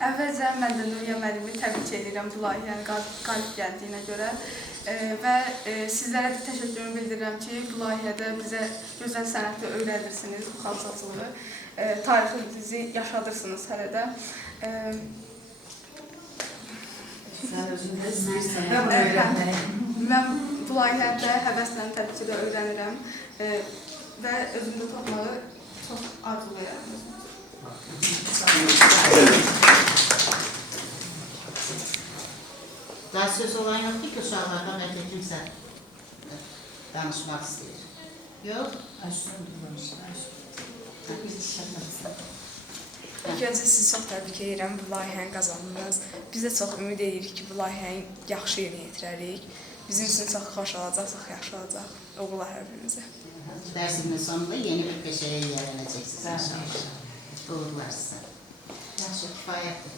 Əvvəlcə mən də Nuriyə müəllimi təbrik edirəm bu layihənin qalib gəldiyinə görə və sizlərə də təşəkkürümü bildirirəm ki, bu layihədə bizə gözəl sənəti öyrədirsiniz, bu xalçacılığı, tariximizi yaşadırsınız hələ də. Sən özün də istəyirsən bunu öyrənmək. Mən bu layihədə həvəslə təbii ki də öyrənirəm və özümdə tapmağı çox arzulayıram. Daha söz olan yoxdur ki, uşaqlardan bəlkə kimsə danışmaq istəyir. Yox? İlk öncə sizi çox təbrik edirəm bu layihəni qazandınız. Biz də çox ümid edirik ki, bu layihəni yaxşı yerinə yetirərik. Bizim üçün çox xoş olacaq, çox yaxşı olacaq. Uğurlar hər birimizə. Dərsimin sonunda yeni bir peşəyə yiyələnəcəksiniz inşallah. Uğurlar sizə. Yaxşı, kifayətdir.